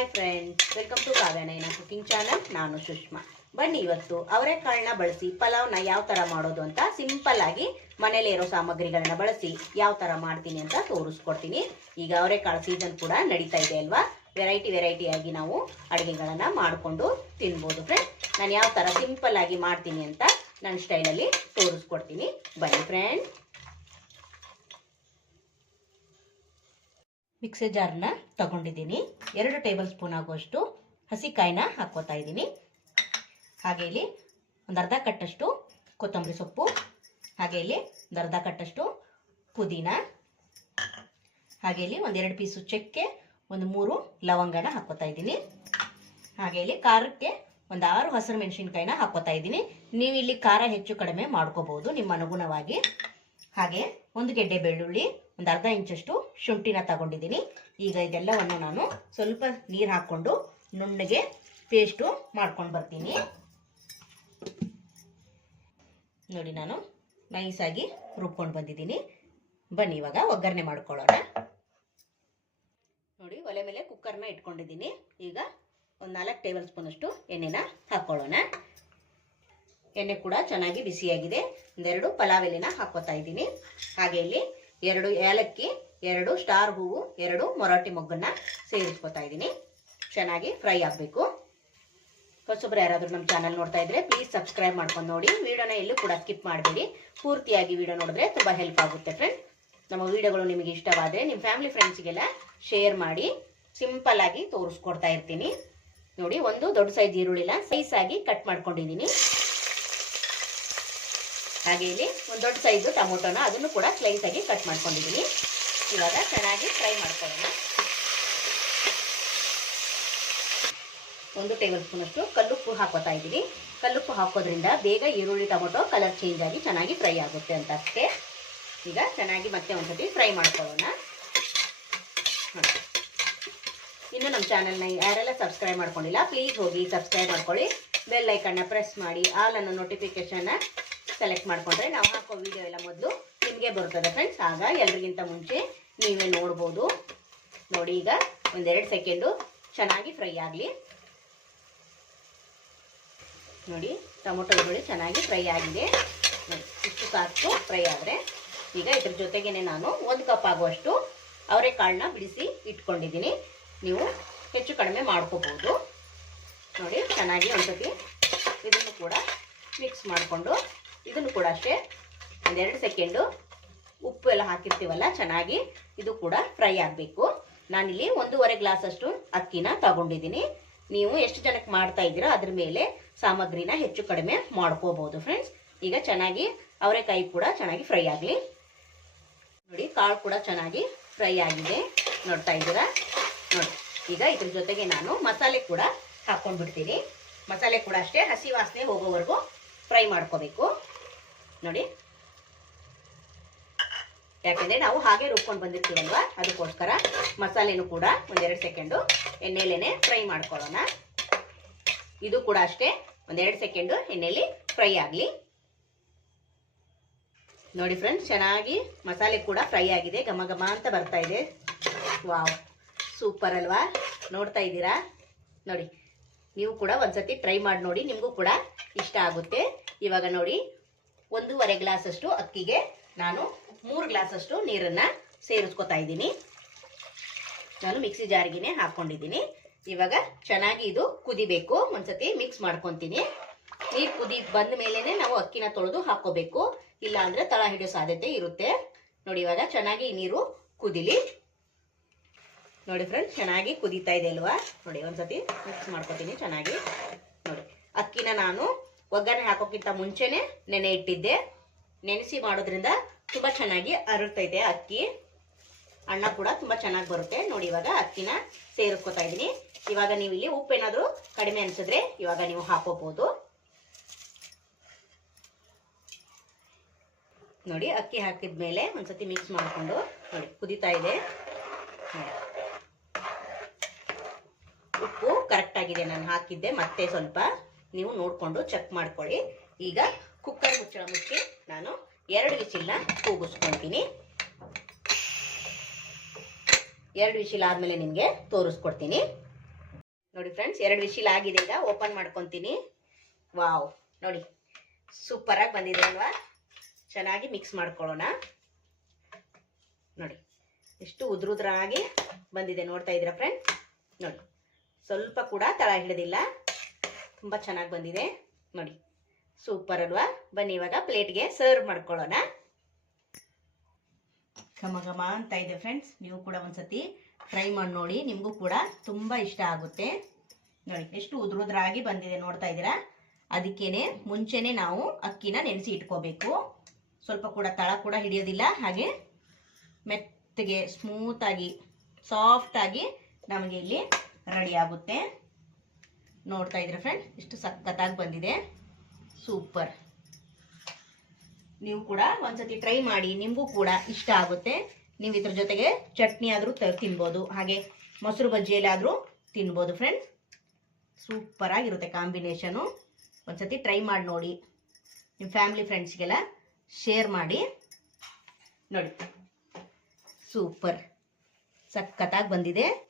Hi friends welcome to Kavyanayana cooking channel ನಾನು ಸುಷ್ಮಾ. ಬನ್ನಿ ಇವತ್ತು ಅವರೆಕಾಳನ್ನ ಬಳಸಿ, ಪಲಾವ್ನ ಯಾವ ಥರ ಮಾಡೋದು ಅಂತ ಸಿಂಪಲ್ ಆಗಿ ಮನೇಲಿ ಇರೋ ಸಾಮಗ್ರಿಗಳನ್ನ ಬಳಸಿ ಯಾವ ಥರ ಮಾಡ್ತೀನಿ ಅಂತ ತೋರಿಸ್ಕೊಡ್ತೀನಿ. ಈಗ ಅವರೆಕಾಳು ಸೀಸನ್ ಕೂಡ ನಡೀತಾ ಇದೆ ಅಲ್ವಾ? ವೆರೈಟಿ ವೆರೈಟಿ ಆಗಿ ನಾವು ಅಡುಗೆಗಳನ್ನ ಮಾಡಿಕೊಂಡು ತಿನ್ಬೋದು ಫ್ರೆಂಡ್ ನಾನು ಯಾವ ಥರ ಸಿಂಪಲ್ ಆಗಿ ಮಾಡ್ತೀನಿ ಅಂತ ನನ್ನ ಸ್ಟೈಲಲ್ಲಿ ತೋರಿಸ್ಕೊಡ್ತೀನಿ. ಬನ್ನಿ ಫ್ರೆಂಡ್ ಮಿಕ್ಸಿ ಜಾರ್ನ ತಗೊಂಡಿದ್ದೀನಿ. ಎರಡು ಟೇಬಲ್ ಸ್ಪೂನ್ ಆಗುವಷ್ಟು ಹಸಿಕಾಯಿನ ಹಾಕೋತಾ ಇದ್ದೀನಿ. ಹಾಗೆ ಇಲ್ಲಿ ಒಂದು ಅರ್ಧ ಕಟ್ಟಷ್ಟು ಕೊತ್ತಂಬರಿ ಸೊಪ್ಪು, ಹಾಗೆ ಇಲ್ಲಿ ಒಂದು ಅರ್ಧ ಕಟ್ಟಷ್ಟು ಪುದೀನ, ಹಾಗೆ ಇಲ್ಲಿ ಒಂದೆರಡು ಪೀಸು ಚಕ್ಕೆ, ಒಂದು ಮೂರು ಲವಂಗನ ಹಾಕ್ಕೋತಾ ಇದ್ದೀನಿ. ಹಾಗೆ ಇಲ್ಲಿ ಖಾರಕ್ಕೆ ಒಂದು ಆರು ಹಸಿರು ಮೆಣಸಿನ್ಕಾಯಿನ ಹಾಕೋತಾ ಇದ್ದೀನಿ. ನೀವು ಇಲ್ಲಿ ಖಾರ ಹೆಚ್ಚು ಕಡಿಮೆ ಮಾಡ್ಕೋಬಹುದು ನಿಮ್ಮ ಅನುಗುಣವಾಗಿ. ಹಾಗೆ ಒಂದು ಗೆಡ್ಡೆ ಬೆಳ್ಳುಳ್ಳಿ ಒಂದು ಅರ್ಧ ಇಂಚಷ್ಟು ಶುಂಠಿನ ತಗೊಂಡಿದ್ದೀನಿ. ಈಗ ಇದೆಲ್ಲವನ್ನು ನಾನು ಸ್ವಲ್ಪ ನೀರು ಹಾಕ್ಕೊಂಡು ನುಣ್ಣಗೆ ಪೇಸ್ಟು ಮಾಡ್ಕೊಂಡು ಬರ್ತೀನಿ. ನೋಡಿ ನಾನು ನೈಸಾಗಿ ರುಬ್ಕೊಂಡು ಬಂದಿದ್ದೀನಿ. ಬನ್ನಿ, ಇವಾಗ ಒಗ್ಗರಣೆ ಮಾಡ್ಕೊಳ್ಳೋಣ. ನೋಡಿ, ಒಲೆ ಮೇಲೆ ಕುಕ್ಕರ್ನ ಇಟ್ಕೊಂಡಿದ್ದೀನಿ. ಈಗ ಒಂದು ನಾಲ್ಕು ಟೇಬಲ್ ಸ್ಪೂನಷ್ಟು ಎಣ್ಣೆನ ಹಾಕ್ಕೊಳ್ಳೋಣ ಎಣ್ಣೆ ಕೂಡ ಚೆನ್ನಾಗಿ ಬಿಸಿಯಾಗಿದೆ. ಒಂದೆರಡು ಪಲಾವ್ ಎಲೆನ ಹಾಕೋತಾ ಇದ್ದೀನಿ. ಹಾಗೆ ಇಲ್ಲಿ ಎರಡು ಏಲಕ್ಕಿ, ಎರಡು ಸ್ಟಾರ್ ಹೂವು, ಎರಡು ಮೊರಾಟಿ ಮೊಗ್ಗನ್ನ ಸೇರಿಸ್ಕೊತಾ ಇದ್ದೀನಿ. ಚೆನ್ನಾಗಿ ಫ್ರೈ ಆಗಬೇಕು. ಹೊಸಬ್ರು ಯಾರಾದರೂ ನಮ್ಮ ಚಾನಲ್ ನೋಡ್ತಾ ಇದ್ರೆ ಪ್ಲೀಸ್ ಸಬ್ಸ್ಕ್ರೈಬ್ ಮಾಡ್ಕೊಂಡು ನೋಡಿ. ವಿಡಿಯೋನ ಎಲ್ಲೂ ಕೂಡ ಸ್ಕಿಪ್ ಮಾಡಬೇಡಿ. ಪೂರ್ತಿಯಾಗಿ ವಿಡಿಯೋ ನೋಡಿದ್ರೆ ತುಂಬ ಹೆಲ್ಪ್ ಆಗುತ್ತೆ ಫ್ರೆಂಡ್ ನಮ್ಮ ವಿಡಿಯೋಗಳು ನಿಮಗೆ ಇಷ್ಟವಾದರೆ ನಿಮ್ಮ ಫ್ಯಾಮಿಲಿ ಫ್ರೆಂಡ್ಸ್ಗೆಲ್ಲ ಶೇರ್ ಮಾಡಿ ಸಿಂಪಲ್ ಆಗಿ ತೋರಿಸ್ಕೊಡ್ತಾ ಇರ್ತೀನಿ. ನೋಡಿ, ಒಂದು ದೊಡ್ಡ ಸೈಜ್ ಈರುಳ್ಳಿನ ಆಗಿ ಕಟ್ ಮಾಡ್ಕೊಂಡಿದ್ದೀನಿ. ಹಾಗೆ ಇಲ್ಲಿ ಒಂದು ದೊಡ್ಡ ಸೈಜು ಟೊಮೊಟೊನ ಅದನ್ನು ಕೂಡ ಸ್ಲೈಸ್ ಆಗಿ ಕಟ್ ಮಾಡ್ಕೊಂಡಿದ್ದೀನಿ ಇವಾಗ ಚೆನ್ನಾಗಿ ಫ್ರೈ ಮಾಡ್ಕೊಳ್ಳೋಣ. ಒಂದು ಟೇಬಲ್ ಸ್ಪೂನಷ್ಟು ಕಲ್ಲುಪ್ಪು ಹಾಕೋತಾ ಇದ್ದೀನಿ. ಕಲ್ಲುಪ್ಪು ಹಾಕೋದ್ರಿಂದ ಬೇಗ ಈರುಳ್ಳಿ, ಟೊಮೊಟೊ ಕಲರ್ ಚೇಂಜ್ ಆಗಿ ಚೆನ್ನಾಗಿ ಫ್ರೈ ಆಗುತ್ತೆ ಅಂತ ಅಷ್ಟೇ. ಈಗ ಚೆನ್ನಾಗಿ ಮತ್ತೆ ಒಂದ್ಸತಿ ಫ್ರೈ ಮಾಡ್ಕೊಳ್ಳೋಣ. ಇನ್ನು ನಮ್ಮ ಚಾನಲ್ನ ಯಾರೆಲ್ಲ ಸಬ್ಸ್ಕ್ರೈಬ್ ಮಾಡ್ಕೊಂಡಿಲ್ಲ ಪ್ಲೀಸ್ ಹೋಗಿ ಸಬ್ಸ್ಕ್ರೈಬ್ ಮಾಡ್ಕೊಳ್ಳಿ. ಬೆಲ್ ಐಕನ್ನ ಪ್ರೆಸ್ ಮಾಡಿ ಆಲ್ ಅನ್ನೋ ನೋಟಿಫಿಕೇಶನ್ನ ಸೆಲೆಕ್ಟ್ ಮಾಡ್ಕೊಂಡ್ರೆ ನಾವು ಹಾಕೋ ವಿಡಿಯೋ ಎಲ್ಲ ಮೊದಲು ನಿಮಗೆ ಬರ್ತದೆ ಫ್ರೆಂಡ್ಸ್ ಆಗ ಎಲ್ರಿಗಿಂತ ಮುಂಚೆ ನೀವೇ ನೋಡ್ಬೋದು. ನೋಡಿ ಈಗ ಒಂದೆರಡು ಸೆಕೆಂಡು ಚೆನ್ನಾಗಿ ಫ್ರೈ ಆಗಲಿ. ನೋಡಿ ಟೊಮೊಟೊ ಈರುಳ್ಳಿ ಚೆನ್ನಾಗಿ ಫ್ರೈ ಆಗಿದೆ. ನೋಡಿ, ಇಷ್ಟು ಸಾಕು ಫ್ರೈ ಆದರೆ. ಈಗ ಇದ್ರ ಜೊತೆಗೇನೆ ನಾನು ಒಂದು ಕಪ್ ಆಗುವಷ್ಟು ಅವರೆಕಾಳನ್ನ ಬಿಡಿಸಿ ಇಟ್ಕೊಂಡಿದ್ದೀನಿ. ನೀವು ಹೆಚ್ಚು ಕಡಿಮೆ ಮಾಡ್ಕೋಬೋದು. ನೋಡಿ ಚೆನ್ನಾಗಿ ಒಂದ್ಸತಿ ಇದನ್ನು ಕೂಡ ಮಿಕ್ಸ್ ಮಾಡಿಕೊಂಡು ಇದನ್ನು ಕೂಡ ಅಷ್ಟೇ. ಒಂದೆರಡು ಸೆಕೆಂಡು. ಉಪ್ಪು ಎಲ್ಲ ಹಾಕಿರ್ತೀವಲ್ಲ, ಚೆನ್ನಾಗಿ. ಇದು ಕೂಡ ಫ್ರೈ ಆಗಬೇಕು. ನಾನಿಲ್ಲಿ ಒಂದೂವರೆ ಗ್ಲಾಸಷ್ಟು ಅಕ್ಕಿನ ತಗೊಂಡಿದ್ದೀನಿ. ನೀವು ಎಷ್ಟು ಜನಕ್ಕೆ ಮಾಡ್ತಾ ಇದ್ದೀರಾ, ಅದ್ರ ಮೇಲೆ ಸಾಮಗ್ರಿನ ಹೆಚ್ಚು ಕಡಿಮೆ ಮಾಡ್ಕೋಬಹುದು ಫ್ರೆಂಡ್ಸ್ ಈಗ ಚೆನ್ನಾಗಿ ಅವರೆಕಾಯಿ ಕೂಡ ಚೆನ್ನಾಗಿ ಫ್ರೈ ಆಗಲಿ. ನೋಡಿ, ಕಾಳು ಕೂಡ ಚೆನ್ನಾಗಿ ಫ್ರೈ ಆಗಿದೆ. ನೋಡ್ತಾ ಇದ್ದೀರಾ? ನೋಡಿ, ಈಗ ಇದ್ರ ಜೊತೆಗೆ ನಾನು ಮಸಾಲೆ ಕೂಡ ಹಾಕ್ಕೊಂಡ್ಬಿಡ್ತೀನಿ. ಮಸಾಲೆ ಕೂಡ ಅಷ್ಟೇ, ಹಸಿ ವಾಸನೆ ಹೋಗೋವರೆಗೂ ಫ್ರೈ ಮಾಡ್ಕೋಬೇಕು. ನೋಡಿ. ಯಾಕೆಂದ್ರೆ ನಾವು ಹಾಗೆ ರುಬ್ಕೊಂಡು ಬಂದಿರ್ತೀವಲ್ವ? ಅದಕ್ಕೋಸ್ಕರ ಮಸಾಲೆನೂ ಕೂಡ ಒಂದೆರಡು ಸೆಕೆಂಡು ಎಣ್ಣೆಲೇನೆ ಫ್ರೈ ಮಾಡ್ಕೊಳ್ಳೋಣ. ಇದು ಕೂಡ ಅಷ್ಟೇ, ಒಂದೆರಡು ಸೆಕೆಂಡು ಎಣ್ಣೆಯಲ್ಲಿ ಫ್ರೈ ಆಗಲಿ. ನೋಡಿ ಫ್ರೆಂಡ್ಸ್, ಚೆನ್ನಾಗಿ ಮಸಾಲೆ ಕೂಡ ಫ್ರೈ ಆಗಿದೆ, ಘಮ ಘಮ ಅಂತ ಬರ್ತಾ ಇದೆ. ವಾವ್, ಸೂಪರ್ ಅಲ್ವಾ? ನೋಡ್ತಾ ಇದ್ದೀರಾ? ನೋಡಿ, ನೀವು ಕೂಡ ಒಂದ್ಸತಿ ಟ್ರೈ ಮಾಡಿ ನೋಡಿ, ನಿಮಗೂ ಕೂಡ ಇಷ್ಟ ಆಗುತ್ತೆ. ಇವಾಗ ನೋಡಿ, ಒಂದೂವರೆ ಗ್ಲಾಸಷ್ಟು ಅಕ್ಕಿಗೆ ನಾನು ಮೂರು ಗ್ಲಾಸಷ್ಟು ನೀರನ್ನು ಸೇರಿಸ್ಕೊತಾ ಇದ್ದೀನಿ. ನಾನು ಮಿಕ್ಸಿ ಜಾರಿಗೆನೆ ಹಾಕ್ಕೊಂಡಿದ್ದೀನಿ ಇವಾಗ ಚೆನ್ನಾಗಿ ಇದು ಕುದಿಬೇಕು. ಒಂದ್ಸತಿ ಮಿಕ್ಸ್ ಮಾಡ್ಕೊತೀನಿ. ನೀರು ಕುದಿ ಬಂದ ಮೇಲೆನೆ ನಾವು ಅಕ್ಕಿನ ತೊಳೆದು ಹಾಕೋಬೇಕು ಇಲ್ಲ ಅಂದ್ರೆ ತಳ ಹಿಡಿಯೋ ಸಾಧ್ಯತೆ ಇರುತ್ತೆ. ನೋಡಿ, ಇವಾಗ ಚೆನ್ನಾಗಿ ನೀರು ಕುದಿಲಿ. ನೋಡಿ ಫ್ರೆಂಡ್ಸ್ ಚೆನ್ನಾಗಿ ಕುದೀತಾ ಇದೆ ಅಲ್ವಾ? ನೋಡಿ, ಒಂದ್ಸತಿ ಮಿಕ್ಸ್ ಮಾಡ್ಕೊತೀನಿ ಚೆನ್ನಾಗಿ. ನೋಡಿ, ಅಕ್ಕಿನ ನಾನು ಒಗ್ಗರಣೆ ಹಾಕೋಕ್ಕಿಂತ ಮುಂಚೆನೆ ನೆನೆ ಇಟ್ಟಿದ್ದೆ. ನೆನೆಸಿ ಮಾಡೋದ್ರಿಂದ ತುಂಬ ಚೆನ್ನಾಗಿ ಅರಳ್ತೈತೆ ಅಕ್ಕಿ. ಅಣ್ಣ ಕೂಡ ತುಂಬ ಚೆನ್ನಾಗಿ ಬರುತ್ತೆ. ನೋಡಿ, ಇವಾಗ ಅಕ್ಕಿನ ಸೇರಿಸ್ಕೊತಾ ಇದ್ದೀನಿ. ಇವಾಗ ನೀವು ಇಲ್ಲಿ ಉಪ್ಪೇನಾದರೂ ಕಡಿಮೆ ಅನಿಸಿದ್ರೆ ಇವಾಗ ನೀವು ಹಾಕೋಬಹುದು ನೋಡಿ, ಅಕ್ಕಿ ಹಾಕಿದ್ಮೇಲೆ ಒಂದ್ಸತಿ ಮಿಕ್ಸ್ ಮಾಡಿಕೊಂಡು ನೋಡಿ, ಕುದಿತಾ ಇದೆ. ಉಪ್ಪು ಕರೆಕ್ಟ್ ಆಗಿದೆ. ನಾನು ಹಾಕಿದ್ದೆ, ಮತ್ತೆ ಸ್ವಲ್ಪ. ನೀವು ನೋಡಿಕೊಂಡು ಚೆಕ್ ಮಾಡ್ಕೊಳ್ಳಿ. ಈಗ ಕುಕ್ಕರ್ ಮುಚ್ಚಳ ಮುಚ್ಚಿ ನಾನು ಎರಡು ವಿಸಿಲ್ನ ಕೂಗಿಸ್ಕೊತೀನಿ ಎರಡು ವಿಶಿಲ್ ಆದಮೇಲೆ ನಿಮಗೆ ತೋರಿಸ್ಕೊಡ್ತೀನಿ. ನೋಡಿ ಫ್ರೆಂಡ್ಸ್ ಎರಡು ವಿಶಿಲ್ ಆಗಿದೆ ಈಗ ಓಪನ್ ಮಾಡ್ಕೊತೀನಿ ವಾವ್ ನೋಡಿ ಸೂಪರಾಗಿ ಬಂದಿದೆ ಅಲ್ವಾ? ಚೆನ್ನಾಗಿ ಮಿಕ್ಸ್ ಮಾಡ್ಕೊಳ್ಳೋಣ. ನೋಡಿ, ಎಷ್ಟು ಉದ್ರುದ್ರಾಗಿ ಬಂದಿದೆ, ನೋಡ್ತಾ ಇದ್ದೀರಾ ಫ್ರೆಂಡ್ಸ್ ನೋಡಿ, ಸ್ವಲ್ಪ ಕೂಡ ತಳ ಹಿಡಿದಿಲ್ಲ. ತುಂಬ ಚೆನ್ನಾಗಿ ಬಂದಿದೆ. ನೋಡಿ, ಸೂಪರ್ ಅಲ್ವಾ? ಬನ್ನಿ, ಇವಾಗ ಪ್ಲೇಟ್ಗೆ ಸರ್ವ್ ಮಾಡ್ಕೊಳ್ಳೋಣ. ಘಮ ಘಮ ಅಂತ ಇದೆ ಫ್ರೆಂಡ್ಸ್ ನೀವು ಕೂಡ ಒಂದ್ಸತಿ ಟ್ರೈ ಮಾಡಿ ನೋಡಿ, ನಿಮಗೂ ಕೂಡ ತುಂಬ ಇಷ್ಟ ಆಗುತ್ತೆ. ನೋಡಿ, ಎಷ್ಟು ಉದ್ರುದ್ರಾಗಿ ಬಂದಿದೆ ನೋಡ್ತಾ ಇದ್ದೀರಾ? ಅದಕ್ಕೇನೆ ಮುಂಚೆನೆ ನಾವು ಅಕ್ಕಿನ ನೆನೆಸಿ ಇಟ್ಕೋಬೇಕು. ಸ್ವಲ್ಪ ಕೂಡ ತಳ ಕೂಡ ಹಿಡಿಯೋದಿಲ್ಲ, ಹಾಗೆ ಮೆತ್ತಗೆ ಸ್ಮೂತಾಗಿ ಸಾಫ್ಟಾಗಿ ನಮಗೆ ಇಲ್ಲಿ ರೆಡಿ ಆಗುತ್ತೆ. ನೋಡ್ತಾ ಇದ್ರೆ ಫ್ರೆಂಡ್ ಇಷ್ಟು ಸಖತ್ತಾಗಿ ಬಂದಿದೆ. ಸೂಪರ್ ನೀವು ಕೂಡ ಒಂದ್ಸತಿ ಟ್ರೈ ಮಾಡಿ, ನಿಮಗೂ ಕೂಡ ಇಷ್ಟ ಆಗುತ್ತೆ. ನೀವು ಇದ್ರ ಜೊತೆಗೆ ಚಟ್ನಿ ಆದರೂ ತಿನ್ಬೋದು. ಹಾಗೆ ಮೊಸರು ಬಜ್ಜಿಯಲ್ಲಾದರೂ ತಿನ್ಬೋದು ಫ್ರೆಂಡ್ಸ್ ಸೂಪರ್ ಆಗಿರುತ್ತೆ ಕಾಂಬಿನೇಷನು ಒಂದ್ಸತಿ ಟ್ರೈ ಮಾಡಿ ನೋಡಿ. ನಿಮ್ಮ ಫ್ಯಾಮಿಲಿ ಫ್ರೆಂಡ್ಸ್ಗೆಲ್ಲ ಶೇರ್ ಮಾಡಿ. ನೋಡಿ. ಸೂಪರ್ ಸಖತ್ತಾಗಿ ಬಂದಿದೆ.